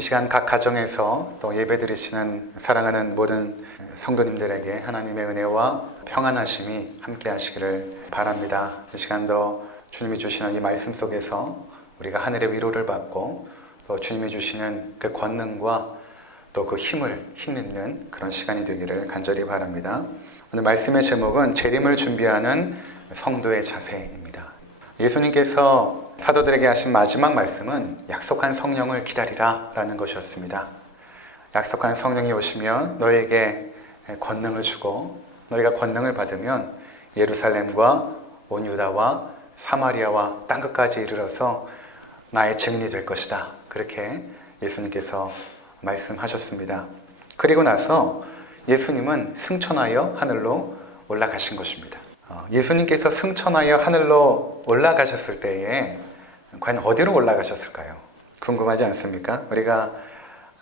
이 시간 각 가정에서 또 예배드리시는 사랑하는 모든 성도님들에게 하나님의 은혜와 평안하심이 함께 하시기를 바랍니다. 이 시간도 주님이 주시는 이 말씀 속에서 우리가 하늘의 위로를 받고 또 주님이 주시는 그 권능과 또 그 힘을 힘입는 그런 시간이 되기를 간절히 바랍니다. 오늘 말씀의 제목은 재림을 준비하는 성도의 자세입니다. 예수님께서 사도들에게 하신 마지막 말씀은 약속한 성령을 기다리라 라는 것이었습니다. 약속한 성령이 오시면 너에게 권능을 주고 너희가 권능을 받으면 예루살렘과 온 유다와 사마리아와 땅끝까지 이르러서 나의 증인이 될 것이다. 그렇게 예수님께서 말씀하셨습니다. 그리고 나서 예수님은 승천하여 하늘로 올라가신 것입니다. 예수님께서 승천하여 하늘로 올라가셨을 때에 과연 어디로 올라가셨을까요? 궁금하지 않습니까? 우리가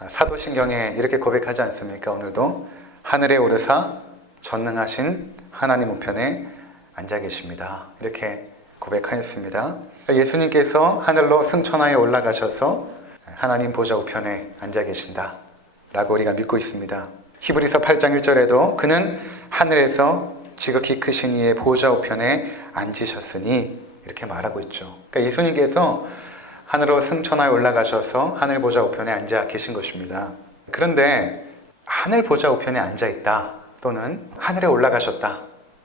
사도신경에 이렇게 고백하지 않습니까? 오늘도 하늘에 오르사 전능하신 하나님 우편에 앉아 계십니다. 이렇게 고백하였습니다. 예수님께서 하늘로 승천하여 올라가셔서 하나님 보좌 우편에 앉아 계신다 라고 우리가 믿고 있습니다. 히브리서 8장 1절에도 그는 하늘에서 지극히 크신 이의 보좌 우편에 앉으셨으니 이렇게 말하고 있죠. 그러니까 예수님께서 하늘로 승천하여 올라가셔서 하늘 보좌 우편에 앉아 계신 것입니다. 그런데 하늘 보좌 우편에 앉아 있다 또는 하늘에 올라가셨다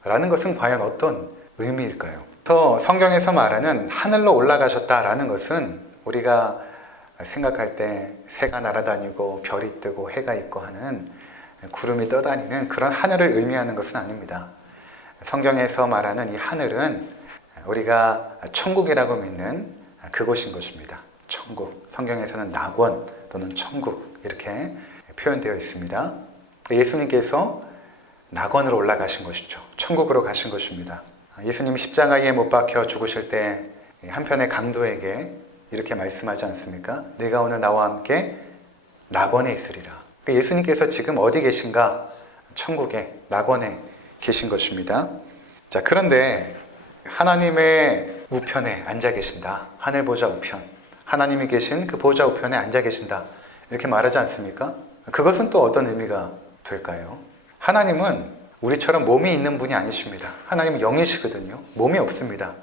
라는 것은 과연 어떤 의미일까요? 또 성경에서 말하는 하늘로 올라가셨다라는 것은 우리가 생각할 때 새가 날아다니고 별이 뜨고 해가 있고 하는 구름이 떠다니는 그런 하늘을 의미하는 것은 아닙니다. 성경에서 말하는 이 하늘은 우리가 천국이라고 믿는 그곳인 것입니다. 천국. 성경에서는 낙원 또는 천국 이렇게 표현되어 있습니다. 예수님께서 낙원으로 올라가신 것이죠. 천국으로 가신 것입니다. 예수님이 십자가에 못 박혀 죽으실 때 한편의 강도에게 이렇게 말씀하지 않습니까? 네가 오늘 나와 함께 낙원에 있으리라. 예수님께서 지금 어디 계신가? 천국에, 낙원에 계신 것입니다. 자, 그런데 하나님의 우편에 앉아 계신다. 하늘 보좌 우편. 하나님이 계신 그 보좌 우편에 앉아 계신다. 이렇게 말하지 않습니까? 그것은 또 어떤 의미가 될까요? 하나님은 우리처럼 몸이 있는 분이 아니십니다. 하나님은 영이시거든요. 몸이 없습니다.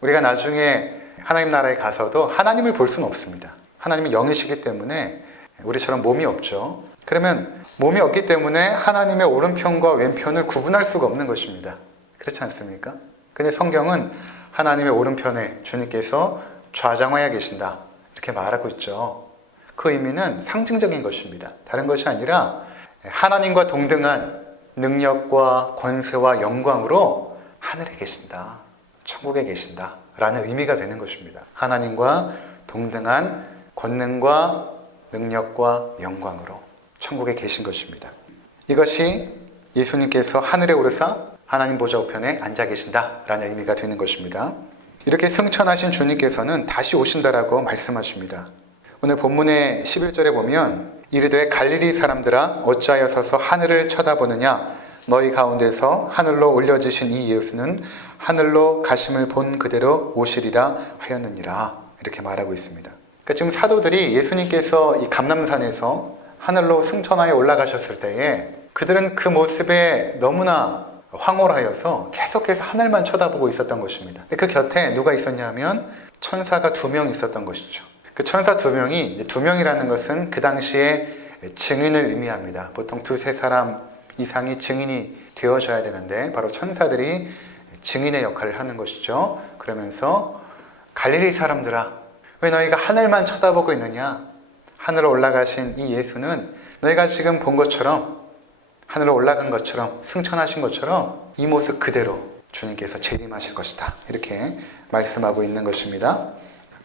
우리가 나중에 하나님 나라에 가서도 하나님을 볼 수는 없습니다. 하나님은 영이시기 때문에 우리처럼 몸이 없죠. 그러면 몸이 없기 때문에 하나님의 오른편과 왼편을 구분할 수가 없는 것입니다. 그렇지 않습니까? 근데 성경은 하나님의 오른편에 주님께서 좌장하여 계신다 이렇게 말하고 있죠. 그 의미는 상징적인 것입니다. 다른 것이 아니라 하나님과 동등한 능력과 권세와 영광으로 하늘에 계신다, 천국에 계신다 라는 의미가 되는 것입니다. 하나님과 동등한 권능과 능력과 영광으로 천국에 계신 것입니다. 이것이 예수님께서 하늘에 오르사 하나님 보좌 우편에 앉아 계신다 라는 의미가 되는 것입니다. 이렇게 승천하신 주님께서는 다시 오신다라고 말씀하십니다. 오늘 본문의 11절에 보면 이르되 갈릴리 사람들아 어찌하여 서서 하늘을 쳐다보느냐 너희 가운데서 하늘로 올려지신 이 예수는 하늘로 가심을 본 그대로 오시리라 하였느니라 이렇게 말하고 있습니다. 그러니까 지금 사도들이 예수님께서 이 감람산에서 하늘로 승천하여 올라가셨을 때에 그들은 그 모습에 너무나 황홀하여서 계속해서 하늘만 쳐다보고 있었던 것입니다. 그 곁에 누가 있었냐면 천사가 2명 있었던 것이죠. 그 천사 2명이, 2명이라는 것은 그 당시에 증인을 의미합니다. 보통 2-3사람 이상이 증인이 되어져야 되는데 바로 천사들이 증인의 역할을 하는 것이죠. 그러면서 갈릴리 사람들아 왜 너희가 하늘만 쳐다보고 있느냐? 하늘로 올라가신 이 예수는 너희가 지금 본 것처럼 하늘로 올라간 것처럼 승천하신 것처럼 이 모습 그대로 주님께서 재림하실 것이다. 이렇게 말씀하고 있는 것입니다.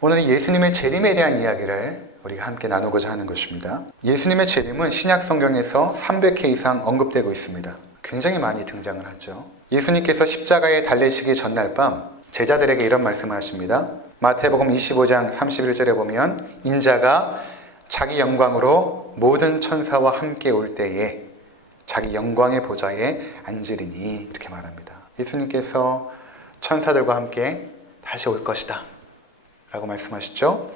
오늘 예수님의 재림에 대한 이야기를 우리가 함께 나누고자 하는 것입니다. 예수님의 재림은 신약 성경에서 300회 이상 언급되고 있습니다. 굉장히 많이 등장을 하죠. 예수님께서 십자가에 달리시기 전날 밤 제자들에게 이런 말씀을 하십니다. 마태복음 25장 31절에 보면 인자가 자기 영광으로 모든 천사와 함께 올 때에 자기 영광의 보좌에 앉으리니 이렇게 말합니다. 예수님께서 천사들과 함께 다시 올 것이다 라고 말씀하시죠.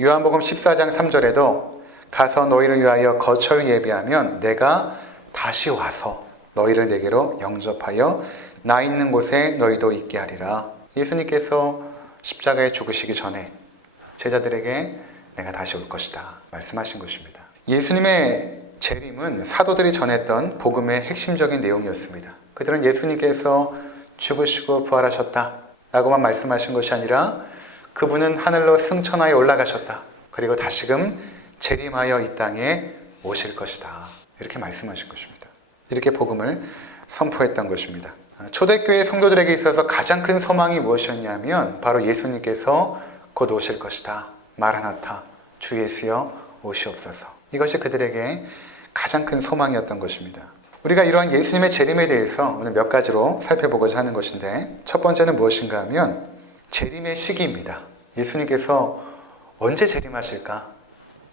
요한복음 14장 3절에도 가서 너희를 위하여 거처를 예비하면 내가 다시 와서 너희를 내게로 영접하여 나 있는 곳에 너희도 있게 하리라. 예수님께서 십자가에 죽으시기 전에 제자들에게 내가 다시 올 것이다 말씀하신 것입니다. 예수님의 재림은 사도들이 전했던 복음의 핵심적인 내용이었습니다. 그들은 예수님께서 죽으시고 부활하셨다 라고만 말씀하신 것이 아니라 그분은 하늘로 승천하여 올라가셨다. 그리고 다시금 재림하여 이 땅에 오실 것이다. 이렇게 말씀하신 것입니다. 이렇게 복음을 선포했던 것입니다. 초대교회 성도들에게 있어서 가장 큰 소망이 무엇이었냐면 바로 예수님께서 곧 오실 것이다. 마라나타, 주 예수여 오시옵소서. 이것이 그들에게 가장 큰 소망이었던 것입니다. 우리가 이러한 예수님의 재림에 대해서 오늘 몇 가지로 살펴보고자 하는 것인데, 첫 번째는 무엇인가 하면 재림의 시기입니다. 예수님께서 언제 재림하실까?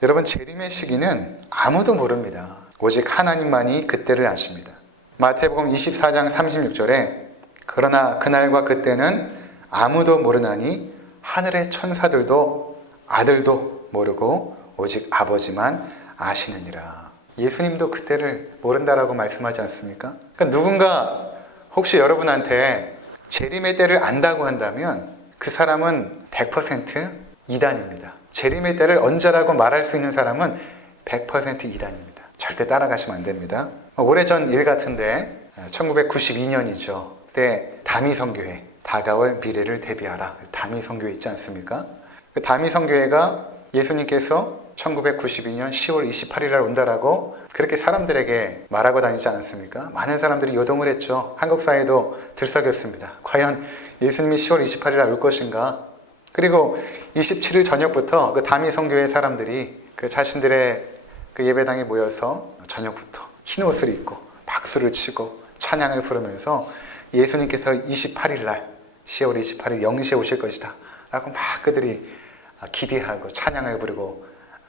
여러분, 재림의 시기는 아무도 모릅니다. 오직 하나님만이 그때를 아십니다. 마태복음 24장 36절에 그러나 그날과 그때는 아무도 모르나니 하늘의 천사들도 아들도 모르고 오직 아버지만 아시느니라. 예수님도 그때를 모른다라고 말씀하지 않습니까? 그러니까 누군가 혹시 여러분한테 재림의 때를 안다고 한다면 그 사람은 100% 이단입니다. 재림의 때를 언제라고 말할 수 있는 사람은 100% 이단입니다. 절대 따라가시면 안 됩니다. 오래전 일 같은데 1992년이죠. 그때 다미성교회, 다가올 미래를 대비하라. 다미성교회 있지 않습니까? 그 다미성교회가 예수님께서 1992년 10월 28일 날 온다라고 그렇게 사람들에게 말하고 다니지 않았습니까? 많은 사람들이 요동을 했죠. 한국 사회도 들썩였습니다. 과연 예수님이 10월 28일 날 올 것인가? 그리고 27일 저녁부터 그 다미성교회 사람들이 그 자신들의 그 예배당에 모여서 저녁부터 흰 옷을 입고 박수를 치고 찬양을 부르면서 예수님께서 28일 날 10월 28일 0시에 오실 것이다 라고 막 그들이 기대하고 찬양을 부르고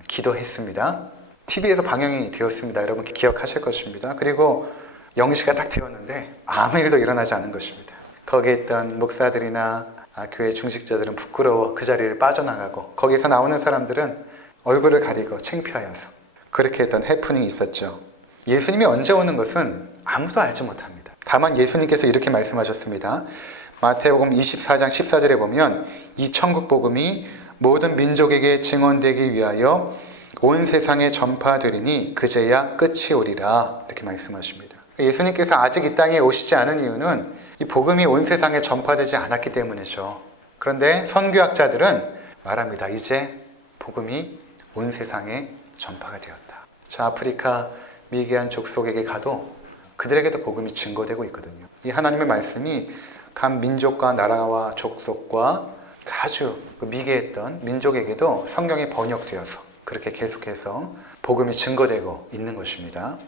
기도했습니다. TV에서 방영이 되었습니다. 여러분 기억하실 것입니다. 그리고 0시가 딱 되었는데 아무 일도 일어나지 않은 것입니다. 거기에 있던 목사들이나 교회 중직자들은 부끄러워 그 자리를 빠져나가고 거기서 나오는 사람들은 얼굴을 가리고 창피하여서 그렇게 했던 해프닝이 있었죠. 예수님이 언제 오는 것은 아무도 알지 못합니다. 다만 예수님께서 이렇게 말씀하셨습니다. 마태복음 24장 14절에 보면 이 천국 복음이 모든 민족에게 증언되기 위하여 온 세상에 전파되리니 그제야 끝이 오리라 이렇게 말씀하십니다. 예수님께서 아직 이 땅에 오시지 않은 이유는 이 복음이 온 세상에 전파되지 않았기 때문이죠. 그런데 선교학자들은 말합니다. 이제 복음이 온 세상에 전파가 되었다. 저 아프리카 미개한 족속에게 가도 그들에게도 복음이 증거되고 있거든요. 이 하나님의 말씀이 각 민족과 나라와 족속과 아주 미개했던 민족에게도 성경이 번역되어서 그렇게 계속해서 복음이 증거되고 있는 것입니다.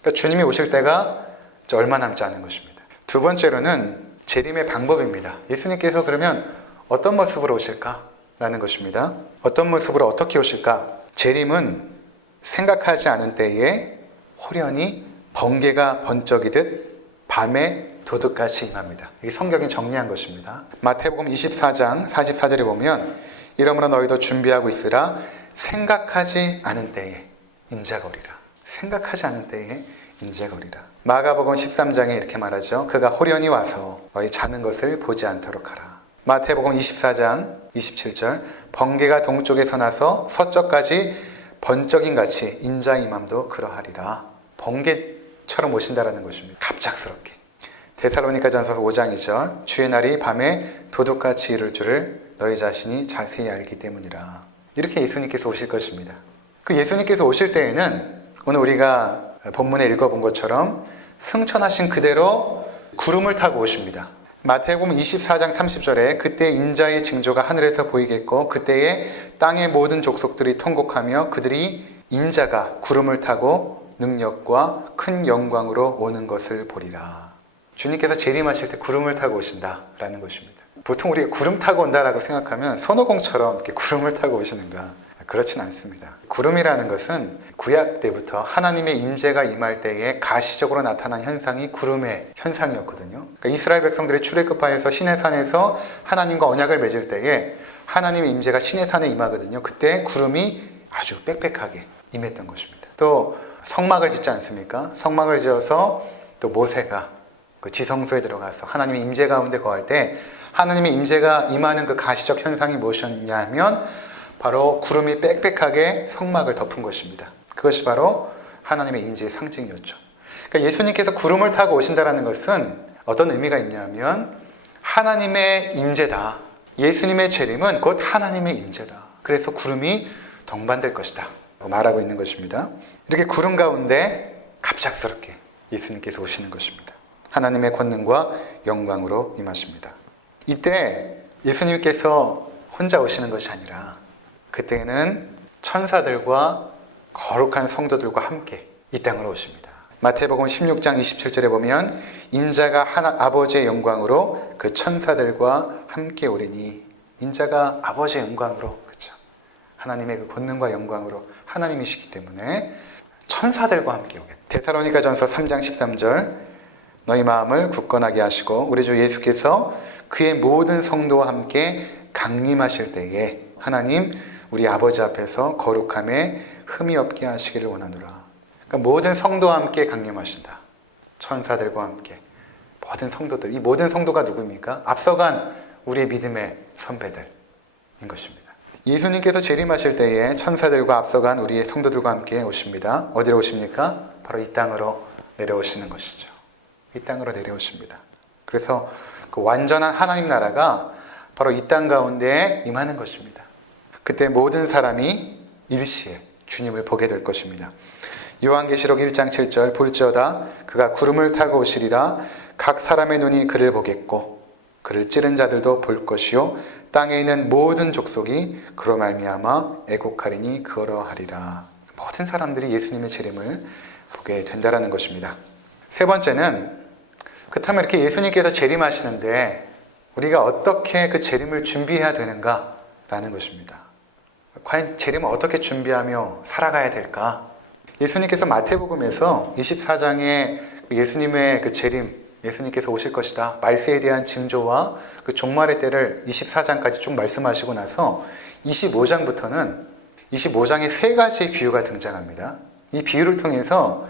그러니까 주님이 오실 때가 얼마 남지 않은 것입니다. 두 번째로는 재림의 방법입니다. 예수님께서 그러면 어떤 모습으로 오실까라는 것입니다. 어떤 모습으로 어떻게 오실까? 재림은 생각하지 않은 때에 호련히 번개가 번쩍이듯 밤에 도둑같이 임합니다. 이게 성경이 정리한 것입니다. 마태복음 24장 44절에 보면 이러므로 너희도 준비하고 있으라. 생각하지 않은 때에 인자가 오리라. 생각하지 않은 때에 인자가 오리라. 마가복음 13장에 이렇게 말하죠. 그가 호련히 와서 너희 자는 것을 보지 않도록 하라. 마태복음 24장 27절 번개가 동쪽에서 나서 서쪽까지 번쩍임 같이 인자 임함도 그러하리라. 번개처럼 오신다라는 것입니다. 갑작스럽게. 데살로니가전서 5장 2절 주의 날이 밤에 도둑같이 이를 줄을 너희 자신이 자세히 알기 때문이라. 이렇게 예수님께서 오실 것입니다. 그 예수님께서 오실 때에는 오늘 우리가 본문에 읽어본 것처럼 승천하신 그대로 구름을 타고 오십니다. 마태복음 24장 30절에 그때 인자의 징조가 하늘에서 보이겠고 그때에 땅의 모든 족속들이 통곡하며 그들이 인자가 구름을 타고 능력과 큰 영광으로 오는 것을 보리라. 주님께서 재림하실 때 구름을 타고 오신다라는 것입니다. 보통 우리가 구름 타고 온다라고 생각하면 손오공처럼 이렇게 구름을 타고 오시는가? 그렇진 않습니다. 구름이라는 것은 구약 때부터 하나님의 임재가 임할 때에 가시적으로 나타난 현상이 구름의 현상이었거든요. 그러니까 이스라엘 백성들이 출애굽하여서 시내산에서 하나님과 언약을 맺을 때에 하나님의 임재가 시내산에 임하거든요. 그때 구름이 아주 빽빽하게 임했던 것입니다. 또 성막을 짓지 않습니까? 성막을 지어서 또 모세가 그 지성소에 들어가서 하나님의 임재 가운데 거할 때 하나님의 임재가 임하는 그 가시적 현상이 무엇이었냐면 바로 구름이 빽빽하게 성막을 덮은 것입니다. 그것이 바로 하나님의 임재의 상징이었죠. 그러니까 예수님께서 구름을 타고 오신다는 것은 어떤 의미가 있냐면 하나님의 임재다. 예수님의 재림은 곧 하나님의 임재다. 그래서 구름이 동반될 것이다 말하고 있는 것입니다. 이렇게 구름 가운데 갑작스럽게 예수님께서 오시는 것입니다. 하나님의 권능과 영광으로 임하십니다. 이때 예수님께서 혼자 오시는 것이 아니라 그때는 천사들과 거룩한 성도들과 함께 이 땅으로 오십니다. 마태복음 16장 27절에 보면 인자가 아버지의 영광으로 그 천사들과 함께 오리니, 인자가 아버지의 영광으로, 그렇죠? 하나님의 그 권능과 영광으로 하나님이시기 때문에 천사들과 함께 오겠다. 데살로니가전서 3장 13절 너희 마음을 굳건하게 하시고 우리 주 예수께서 그의 모든 성도와 함께 강림하실 때에 하나님 우리 아버지 앞에서 거룩함에 흠이 없게 하시기를 원하노라. 그러니까 모든 성도와 함께 강림하신다. 천사들과 함께 모든 성도들. 이 모든 성도가 누구입니까? 앞서간 우리의 믿음의 선배들인 것입니다. 예수님께서 재림하실 때에 천사들과 앞서간 우리의 성도들과 함께 오십니다. 어디로 오십니까? 바로 이 땅으로 내려오시는 것이죠. 이 땅으로 내려오십니다. 그래서 그 완전한 하나님 나라가 바로 이 땅 가운데 임하는 것입니다. 그때 모든 사람이 일시에 주님을 보게 될 것입니다. 요한계시록 1장 7절 볼지어다 그가 구름을 타고 오시리라. 각 사람의 눈이 그를 보겠고 그를 찌른 자들도 볼 것이요 땅에 있는 모든 족속이 그로 말미암아 애곡하리니 그러하리라. 모든 사람들이 예수님의 재림을 보게 된다라는 것입니다. 세 번째는 그렇다면 이렇게 예수님께서 재림하시는데 우리가 어떻게 그 재림을 준비해야 되는가라는 것입니다. 과연 재림을 어떻게 준비하며 살아가야 될까? 예수님께서 마태복음에서 24장에 예수님의 그 재림, 예수님께서 오실 것이다 말세에 대한 징조와 그 종말의 때를 24장까지 쭉 말씀하시고 나서 25장부터는 25장에 세 가지 비유가 등장합니다. 이 비유를 통해서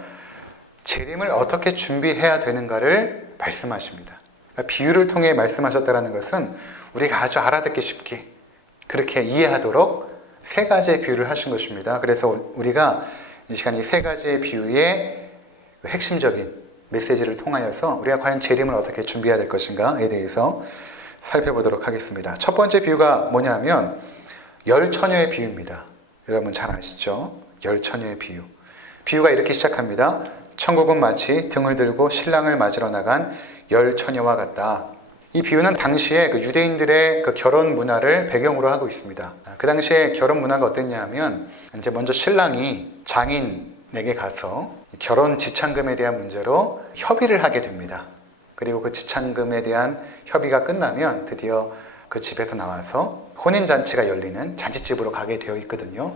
재림을 어떻게 준비해야 되는가를 말씀하십니다. 그러니까 비유를 통해 말씀하셨다는 것은 우리가 아주 알아듣기 쉽게 그렇게 이해하도록 세 가지의 비유를 하신 것입니다. 그래서 우리가 이 시간 이 세 가지의 비유의 핵심적인 메시지를 통하여서 우리가 과연 재림을 어떻게 준비해야 될 것인가에 대해서 살펴보도록 하겠습니다. 첫 번째 비유가 뭐냐면 열처녀의 비유입니다. 여러분 잘 아시죠? 열처녀의 비유. 비유가 이렇게 시작합니다. 천국은 마치 등을 들고 신랑을 맞으러 나간 열처녀와 같다. 이 비유는 당시에 그 유대인들의 그 결혼 문화를 배경으로 하고 있습니다. 그 당시에 결혼 문화가 어땠냐 하면 이제 먼저 신랑이 장인에게 가서 결혼 지참금에 대한 문제로 협의를 하게 됩니다. 그리고 그 지참금에 대한 협의가 끝나면 드디어 그 집에서 나와서 혼인잔치가 열리는 잔치집으로 가게 되어 있거든요.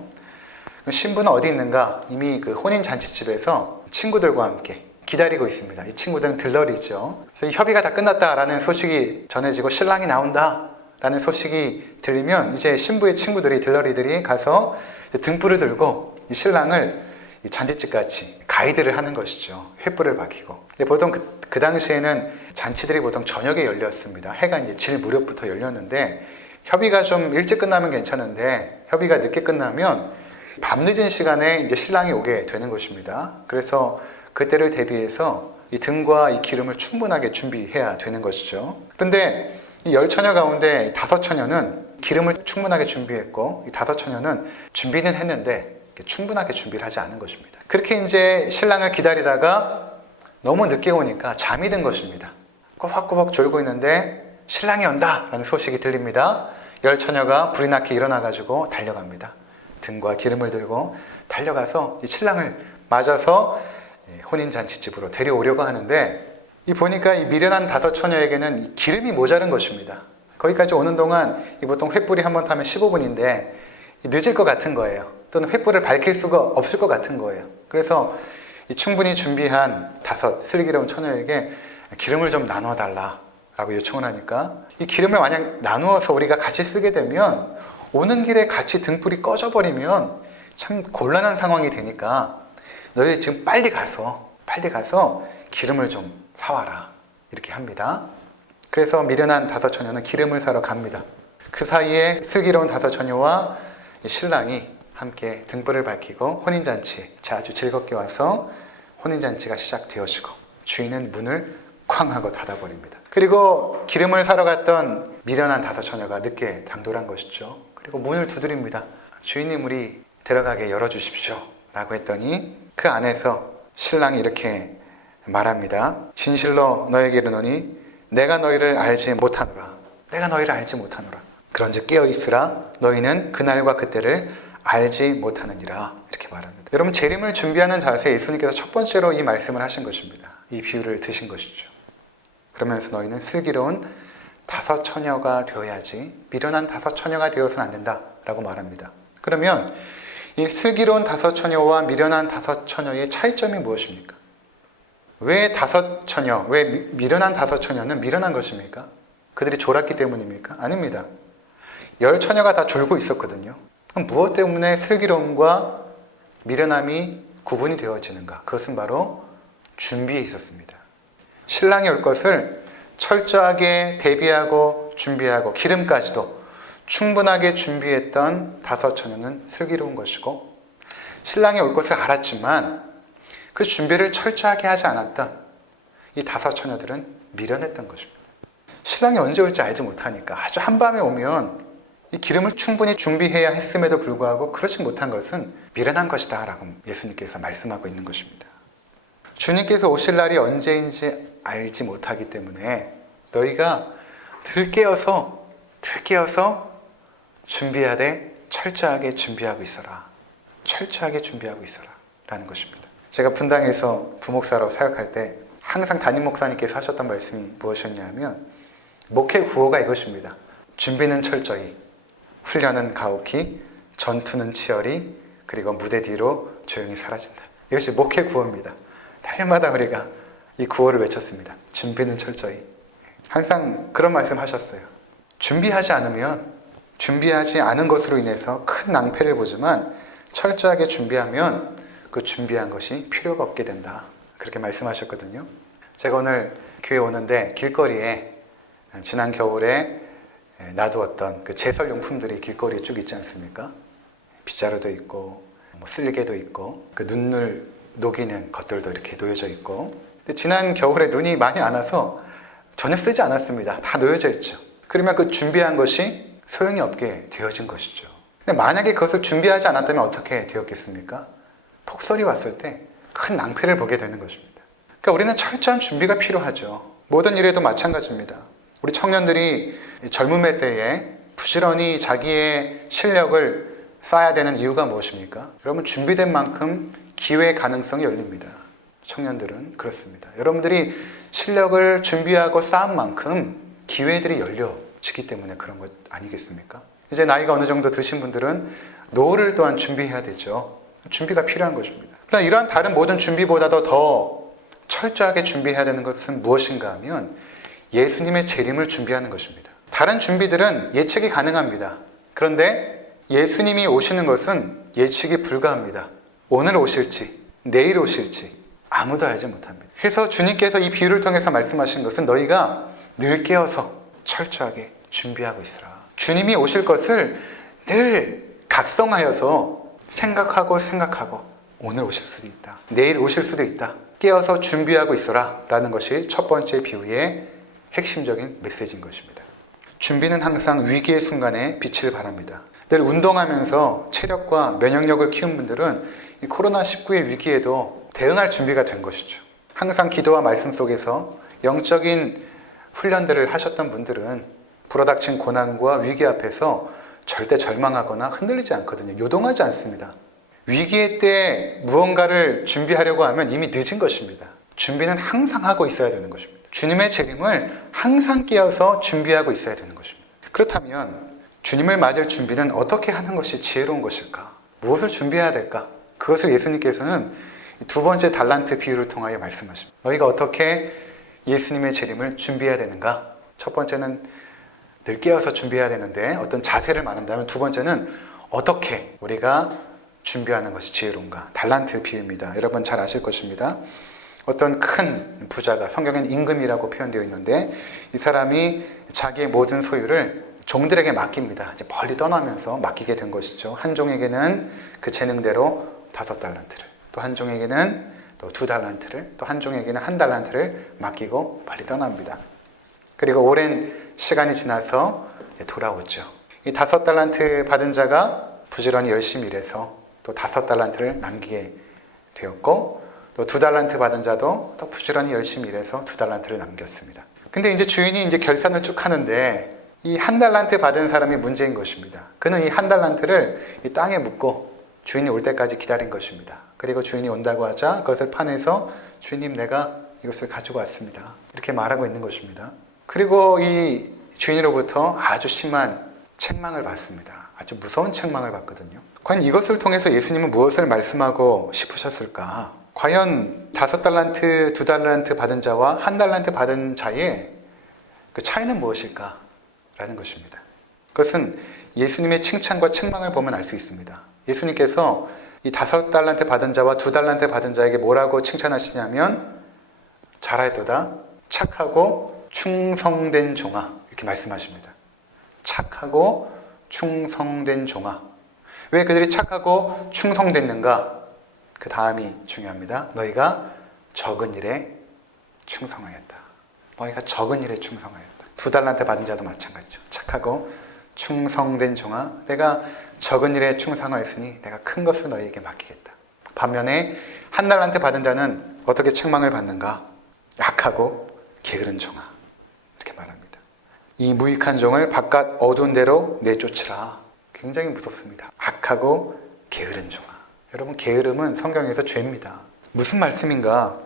신부는 어디 있는가? 이미 그 혼인잔치집에서 친구들과 함께 기다리고 있습니다. 이 친구들은 들러리죠. 그래서 이 협의가 다 끝났다라는 소식이 전해지고 신랑이 나온다라는 소식이 들리면 이제 신부의 친구들이 들러리들이 가서 등불을 들고 이 신랑을 이 잔치집같이 가이드를 하는 것이죠. 횃불을 밝히고. 근데 보통 그 당시에는 잔치들이 보통 저녁에 열렸습니다. 해가 이제 질 무렵부터 열렸는데 협의가 좀 일찍 끝나면 괜찮은데 협의가 늦게 끝나면 밤늦은 시간에 이제 신랑이 오게 되는 것입니다. 그래서 그때를 대비해서 이 등과 이 기름을 충분하게 준비해야 되는 것이죠. 그런데 이 열처녀 가운데 다섯 처녀는 기름을 충분하게 준비했고 이 다섯 처녀는 준비는 했는데 충분하게 준비를 하지 않은 것입니다. 그렇게 이제 신랑을 기다리다가 너무 늦게 오니까 잠이 든 것입니다. 꼬박꼬박 졸고 있는데 신랑이 온다 라는 소식이 들립니다. 열처녀가 불이 나게 일어나가지고 달려갑니다. 등과 기름을 들고 달려가서 이 신랑을 맞아서 혼인잔치집으로 데려오려고 하는데 보니까 이 미련한 다섯 처녀에게는 이 기름이 모자른 것입니다. 거기까지 오는 동안 보통 횃불이 한번 타면 15분인데 늦을 것 같은 거예요. 또는 횃불을 밝힐 수가 없을 것 같은 거예요. 그래서 충분히 준비한 다섯 슬기로운 처녀에게 기름을 좀 나눠달라라고 요청을 하니까 이 기름을 만약 나누어서 우리가 같이 쓰게 되면 오는 길에 같이 등불이 꺼져버리면 참 곤란한 상황이 되니까 너희 지금 빨리 가서 기름을 좀 사와라. 이렇게 합니다. 그래서 미련한 다섯 처녀는 기름을 사러 갑니다. 그 사이에 슬기로운 다섯 처녀와 신랑이 함께 등불을 밝히고 혼인잔치에 아주 즐겁게 와서 혼인잔치가 시작되어지고 주인은 문을 쾅 하고 닫아버립니다. 그리고 기름을 사러 갔던 미련한 다섯 처녀가 늦게 당돌한 것이죠. 그리고 문을 두드립니다. 주인님, 우리 들어가게 열어주십시오 라고 했더니 그 안에서 신랑이 이렇게 말합니다. 진실로 너에게 이르노니 내가 너희를 알지 못하노라. 내가 너희를 알지 못하노라. 그런즉 깨어있으라. 너희는 그날과 그때를 알지 못하느니라. 이렇게 말합니다. 여러분, 재림을 준비하는 자세에 예수님께서 첫 번째로 이 말씀을 하신 것입니다. 이 비유를 드신 것이죠. 그러면서 너희는 슬기로운 다섯 처녀가 되어야지 미련한 다섯 처녀가 되어서는 안 된다 라고 말합니다. 그러면 이 슬기로운 다섯 처녀와 미련한 다섯 처녀의 차이점이 무엇입니까? 왜 다섯 처녀, 왜 미련한 다섯 처녀는 미련한 것입니까? 그들이 졸았기 때문입니까? 아닙니다. 열 처녀가 다 졸고 있었거든요. 그럼 무엇 때문에 슬기로움과 미련함이 구분이 되어지는가? 그것은 바로 준비에 있었습니다. 신랑이 올 것을 철저하게 대비하고 준비하고 기름까지도 충분하게 준비했던 다섯 처녀는 슬기로운 것이고, 신랑이 올 것을 알았지만 그 준비를 철저하게 하지 않았던 이 다섯 처녀들은 미련했던 것입니다. 신랑이 언제 올지 알지 못하니까 아주 한밤에 오면 이 기름을 충분히 준비해야 했음에도 불구하고 그렇지 못한 것은 미련한 것이다 라고 예수님께서 말씀하고 있는 것입니다. 주님께서 오실 날이 언제인지 알지 못하기 때문에 너희가 들깨어서 준비하되 철저하게 준비하고 있어라. 철저하게 준비하고 있어라 라는 것입니다. 제가 분당에서 부목사로 사역할 때 항상 담임 목사님께서 하셨던 말씀이 무엇이었냐면 목회 구호가 이것입니다. 준비는 철저히, 훈련은 가혹히, 전투는 치열히, 그리고 무대 뒤로 조용히 사라진다. 이것이 목회 구호입니다. 날마다 우리가 이 구호를 외쳤습니다. 준비는 철저히. 항상 그런 말씀 하셨어요. 준비하지 않은 것으로 인해서 큰 낭패를 보지만 철저하게 준비하면 그 준비한 것이 필요가 없게 된다. 그렇게 말씀하셨거든요. 제가 오늘 교회 오는데 길거리에 지난 겨울에 놔두었던 그 제설용품들이 길거리에 쭉 있지 않습니까? 빗자루도 있고 쓸개도 있고 그 눈을 녹이는 것들도 이렇게 놓여져 있고, 근데 지난 겨울에 눈이 많이 안 와서 전혀 쓰지 않았습니다. 다 놓여져 있죠. 그러면 그 준비한 것이 소용이 없게 되어진 것이죠. 근데 만약에 그것을 준비하지 않았다면 어떻게 되었겠습니까? 폭설이 왔을 때 큰 낭패를 보게 되는 것입니다. 그러니까 우리는 철저한 준비가 필요하죠. 모든 일에도 마찬가지입니다. 우리 청년들이 젊음의 때에 부지런히 자기의 실력을 쌓아야 되는 이유가 무엇입니까? 여러분, 준비된 만큼 기회의 가능성이 열립니다. 청년들은 그렇습니다. 여러분들이 실력을 준비하고 쌓은 만큼 기회들이 열려지기 때문에 그런 것 아니겠습니까? 이제 나이가 어느 정도 드신 분들은 노후를 또한 준비해야 되죠. 준비가 필요한 것입니다. 그러나 이러한 다른 모든 준비보다도 더 철저하게 준비해야 되는 것은 무엇인가 하면 예수님의 재림을 준비하는 것입니다. 다른 준비들은 예측이 가능합니다. 그런데 예수님이 오시는 것은 예측이 불가합니다. 오늘 오실지 내일 오실지 아무도 알지 못합니다. 그래서 주님께서 이 비유를 통해서 말씀하신 것은 너희가 늘 깨어서 철저하게 준비하고 있으라. 주님이 오실 것을 늘 각성하여서 생각하고 오늘 오실 수도 있다, 내일 오실 수도 있다, 깨어서 준비하고 있어라 라는 것이 첫 번째 비유의 핵심적인 메시지인 것입니다. 준비는 항상 위기의 순간에 빛을 발합니다. 늘 운동하면서 체력과 면역력을 키운 분들은 이 코로나19의 위기에도 대응할 준비가 된 것이죠. 항상 기도와 말씀 속에서 영적인 훈련들을 하셨던 분들은 불어닥친 고난과 위기 앞에서 절대 절망하거나 흔들리지 않거든요. 요동하지 않습니다. 위기의 때 무언가를 준비하려고 하면 이미 늦은 것입니다. 준비는 항상 하고 있어야 되는 것입니다. 주님의 재림을 항상 깨어서 준비하고 있어야 되는 것입니다. 그렇다면 주님을 맞을 준비는 어떻게 하는 것이 지혜로운 것일까? 무엇을 준비해야 될까? 그것을 예수님께서는 두 번째 달란트 비유를 통하여 말씀하십니다. 너희가 어떻게 예수님의 재림을 준비해야 되는가? 첫 번째는 늘 깨어서 준비해야 되는데 어떤 자세를 말한다면, 두 번째는 어떻게 우리가 준비하는 것이 지혜로운가? 달란트 비유입니다. 여러분 잘 아실 것입니다. 어떤 큰 부자가, 성경에는 임금이라고 표현되어 있는데, 이 사람이 자기의 모든 소유를 종들에게 맡깁니다. 이제 멀리 떠나면서 맡기게 된 것이죠. 한 종에게는 그 재능대로 5달란트를, 또 한 종에게는 또 2달란트를, 또 한 종에게는 1달란트를 맡기고 멀리 떠납니다. 그리고 오랜 시간이 지나서 돌아오죠. 이 5달란트 받은 자가 부지런히 열심히 일해서 또 5달란트를 남기게 되었고, 또 2달란트 받은 자도 또 부지런히 열심히 일해서 2달란트를 남겼습니다. 근데 이제 주인이 이제 결산을 쭉 하는데, 이 1달란트 받은 사람이 문제인 것입니다. 그는 이 1달란트를 이 땅에 묻고 주인이 올 때까지 기다린 것입니다. 그리고 주인이 온다고 하자 그것을 파내서, 주인님, 내가 이것을 가지고 왔습니다, 이렇게 말하고 있는 것입니다. 그리고 이 주인으로부터 아주 심한 책망을 받습니다. 아주 무서운 책망을 받거든요. 과연 이것을 통해서 예수님은 무엇을 말씀하고 싶으셨을까? 과연 5달란트, 2달란트 받은 자와 1달란트 받은 자의 그 차이는 무엇일까? 라는 것입니다. 그것은 예수님의 칭찬과 책망을 보면 알 수 있습니다. 예수님께서 이 5달란트 받은 자와 2달란트 받은 자에게 뭐라고 칭찬하시냐면, 잘하였도다, 착하고 충성된 종아, 이렇게 말씀하십니다. 착하고 충성된 종아. 왜 그들이 착하고 충성됐는가? 그 다음이 중요합니다. 너희가 적은 일에 충성하였다. 너희가 적은 일에 충성하였다. 2달란트 받은 자도 마찬가지죠. 착하고 충성된 종아, 내가 적은 일에 충성하였으니 내가 큰 것을 너희에게 맡기겠다. 반면에 1달란트 받은 자는 어떻게 책망을 받는가? 약하고 게으른 종아, 이렇게 말합니다. 이 무익한 종을 바깥 어두운 데로 내쫓으라. 굉장히 무섭습니다. 악하고 게으른 종아. 여러분, 게으름은 성경에서 죄입니다. 무슨 말씀인가?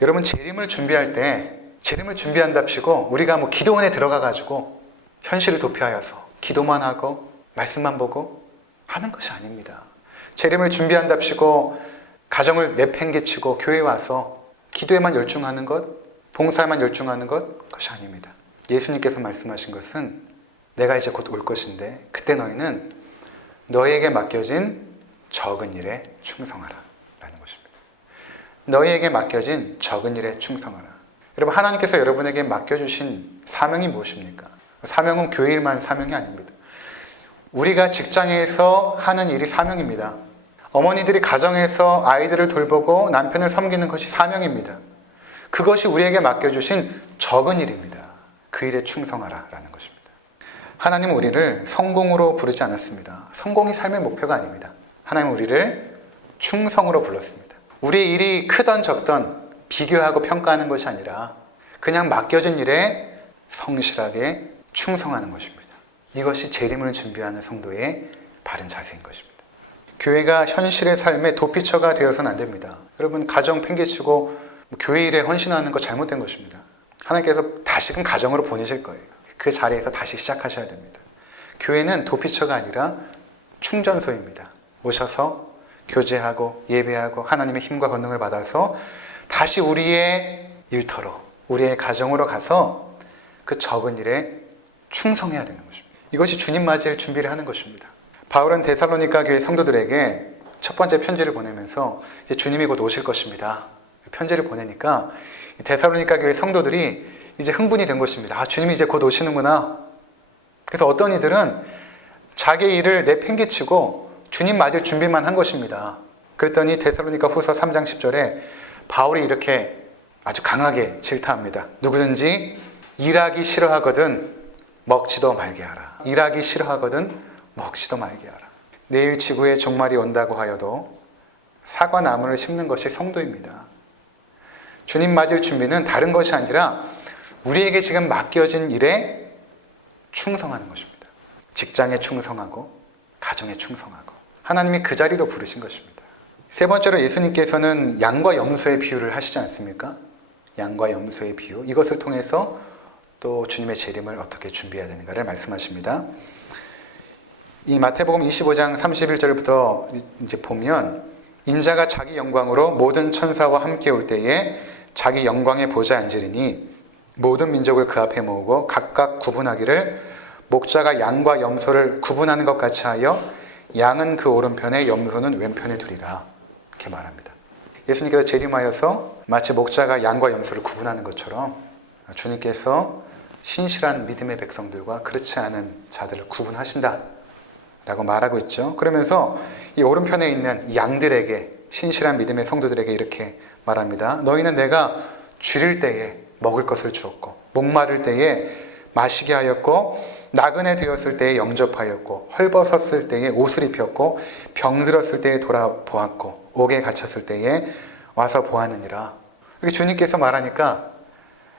여러분, 재림을 준비할 때, 재림을 준비한답시고 우리가 뭐 기도원에 들어가가지고 현실을 도피하여서 기도만 하고 말씀만 보고 하는 것이 아닙니다. 재림을 준비한답시고 가정을 내팽개치고 교회에 와서 기도에만 열중하는 것, 봉사에만 열중하는 것, 그것이 아닙니다. 예수님께서 말씀하신 것은 내가 이제 곧 올 것인데 그때 너희는 너희에게 맡겨진 적은 일에 충성하라 라는 것입니다. 너희에게 맡겨진 적은 일에 충성하라. 여러분, 하나님께서 여러분에게 맡겨주신 사명이 무엇입니까? 사명은 교회 일만 사명이 아닙니다. 우리가 직장에서 하는 일이 사명입니다. 어머니들이 가정에서 아이들을 돌보고 남편을 섬기는 것이 사명입니다. 그것이 우리에게 맡겨주신 적은 일입니다. 그 일에 충성하라 라는 것입니다. 하나님은 우리를 성공으로 부르지 않았습니다. 성공이 삶의 목표가 아닙니다. 하나님은 우리를 충성으로 불렀습니다. 우리의 일이 크던 적던 비교하고 평가하는 것이 아니라 그냥 맡겨진 일에 성실하게 충성하는 것입니다. 이것이 재림을 준비하는 성도의 바른 자세인 것입니다. 교회가 현실의 삶의 도피처가 되어서는 안 됩니다. 여러분, 가정 팽개치고 교회 일에 헌신하는 거 잘못된 것입니다. 하나님께서 다시금 가정으로 보내실 거예요. 그 자리에서 다시 시작하셔야 됩니다. 교회는 도피처가 아니라 충전소입니다. 오셔서 교제하고 예배하고 하나님의 힘과 권능을 받아서 다시 우리의 일터로, 우리의 가정으로 가서 그 적은 일에 충성해야 되는 것입니다. 이것이 주님 맞이할 준비를 하는 것입니다. 바울은 데살로니가 교회 성도들에게 첫 번째 편지를 보내면서 이제 주님이 곧 오실 것입니다. 편지를 보내니까 데살로니가 교회 성도들이 이제 흥분이 된 것입니다. 아, 주님이 이제 곧 오시는구나. 그래서 어떤 이들은 자기 일을 내팽개치고 주님 맞을 준비만 한 것입니다. 그랬더니 데살로니가 후서 3장 10절에 바울이 이렇게 아주 강하게 질타합니다. 누구든지 일하기 싫어하거든 먹지도 말게 하라. 일하기 싫어하거든 먹지도 말게 하라. 내일 지구에 종말이 온다고 하여도 사과나무를 심는 것이 성도입니다. 주님 맞을 준비는 다른 것이 아니라 우리에게 지금 맡겨진 일에 충성하는 것입니다. 직장에 충성하고 가정에 충성하고 하나님이 그 자리로 부르신 것입니다. 세 번째로 예수님께서는 양과 염소의 비유를 하시지 않습니까? 양과 염소의 비유. 이것을 통해서 또 주님의 재림을 어떻게 준비해야 되는가를 말씀하십니다. 이 마태복음 25장 31절부터 이제 보면 인자가 자기 영광으로 모든 천사와 함께 올 때에 자기 영광의 보좌에 앉으리니 모든 민족을 그 앞에 모으고 각각 구분하기를 목자가 양과 염소를 구분하는 것 같이 하여 양은 그 오른편에 염소는 왼편에 두리라. 이렇게 말합니다. 예수님께서 재림하여서 마치 목자가 양과 염소를 구분하는 것처럼 주님께서 신실한 믿음의 백성들과 그렇지 않은 자들을 구분하신다 라고 말하고 있죠. 그러면서 이 오른편에 있는 이 양들에게, 신실한 믿음의 성도들에게 이렇게 말합니다. 너희는 내가 줄일 때에 먹을 것을 주었고, 목마를 때에 마시게 하였고, 나그네 되었을 때에 영접하였고, 헐벗었을 때에 옷을 입혔고, 병들었을 때에 돌아보았고, 옥에 갇혔을 때에 와서 보았느니라. 이렇게 주님께서 말하니까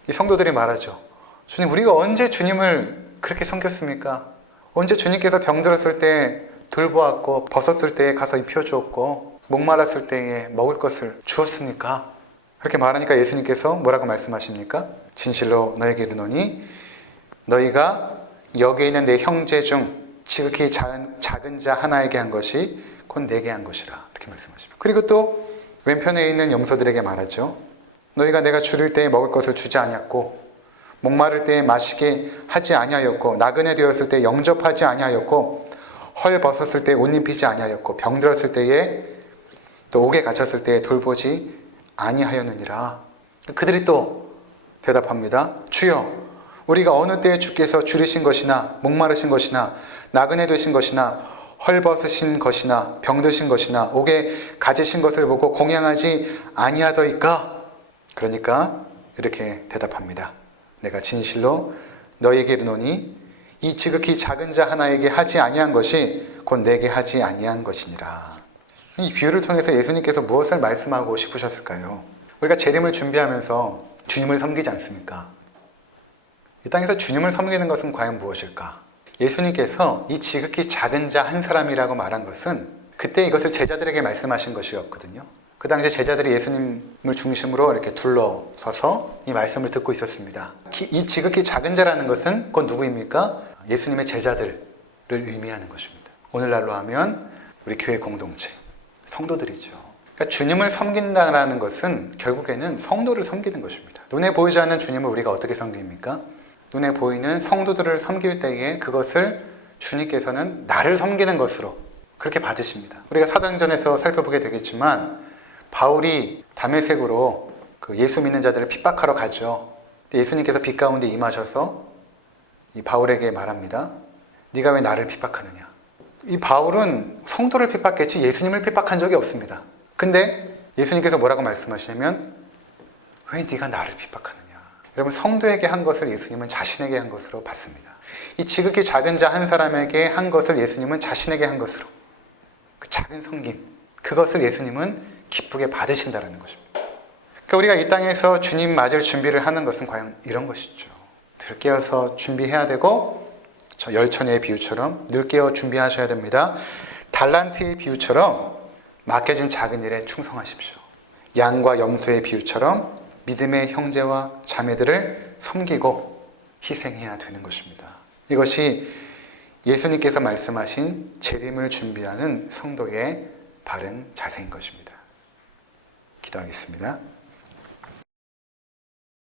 이 성도들이 말하죠. 주님, 우리가 언제 주님을 그렇게 섬겼습니까? 언제 주님께서 병들었을 때 돌보았고, 벗었을 때에 가서 입혀주었고, 목말랐을 때에 먹을 것을 주었습니까? 그렇게 말하니까 예수님께서 뭐라고 말씀하십니까? 진실로 너에게 이르노니 너희가 여기에 있는 내 형제 중 지극히 작은 자 하나에게 한 것이 곧 내게 한 것이라. 이렇게 말씀하십니다. 그리고 또 왼편에 있는 염소들에게 말하죠. 너희가 내가 줄일 때에 먹을 것을 주지 아니었고, 목마를 때에 마시게 하지 아니하였고, 나그네 되었을 때 영접하지 아니하였고, 헐 벗었을 때 옷 입히지 아니하였고, 병들었을 때에 또 옥에 갇혔을 때에 돌보지 아니하였느니라. 그들이 또 대답합니다. 주여, 우리가 어느 때에 주께서 줄이신 것이나 목마르신 것이나 나그네 되신 것이나 헐벗으신 것이나 병드신 것이나 옥에 갇으신 것을 보고 공양하지 아니하더이까? 그러니까 이렇게 대답합니다. 내가 진실로 너희에게 이르노니 이 지극히 작은 자 하나에게 하지 아니한 것이 곧 내게 하지 아니한 것이니라. 이 비유를 통해서 예수님께서 무엇을 말씀하고 싶으셨을까요? 우리가 재림을 준비하면서 주님을 섬기지 않습니까? 이 땅에서 주님을 섬기는 것은 과연 무엇일까? 예수님께서 이 지극히 작은 자 한 사람이라고 말한 것은 그때 이것을 제자들에게 말씀하신 것이었거든요. 그 당시 제자들이 예수님을 중심으로 이렇게 둘러서서 이 말씀을 듣고 있었습니다. 이 지극히 작은 자라는 것은 곧 누구입니까? 예수님의 제자들을 의미하는 것입니다. 오늘날로 하면 우리 교회 공동체, 성도들이죠. 그러니까 주님을 섬긴다는 것은 결국에는 성도를 섬기는 것입니다. 눈에 보이지 않는 주님을 우리가 어떻게 섬깁니까? 눈에 보이는 성도들을 섬길 때에 그것을 주님께서는 나를 섬기는 것으로 그렇게 받으십니다. 우리가 사도행전에서 살펴보게 되겠지만 바울이 다메섹으로 그 예수 믿는 자들을 핍박하러 가죠. 예수님께서 빛 가운데 임하셔서 이 바울에게 말합니다. 네가 왜 나를 핍박하느냐? 이 바울은 성도를 핍박했지 예수님을 핍박한 적이 없습니다. 근데 예수님께서 뭐라고 말씀하시냐면 왜 네가 나를 핍박하느냐? 여러분, 성도에게 한 것을 예수님은 자신에게 한 것으로 받습니다. 이 지극히 작은 자 한 사람에게 한 것을 예수님은 자신에게 한 것으로, 그 작은 섬김, 그것을 예수님은 기쁘게 받으신다는 것입니다. 그러니까 우리가 이 땅에서 주님 맞을 준비를 하는 것은 과연 이런 것이죠. 들깨어서 준비해야 되고, 저 열처녀의 비유처럼 늘 깨어 준비하셔야 됩니다. 달란트의 비유처럼 맡겨진 작은 일에 충성하십시오. 양과 염소의 비유처럼 믿음의 형제와 자매들을 섬기고 희생해야 되는 것입니다. 이것이 예수님께서 말씀하신 재림을 준비하는 성도의 바른 자세인 것입니다. 기도하겠습니다.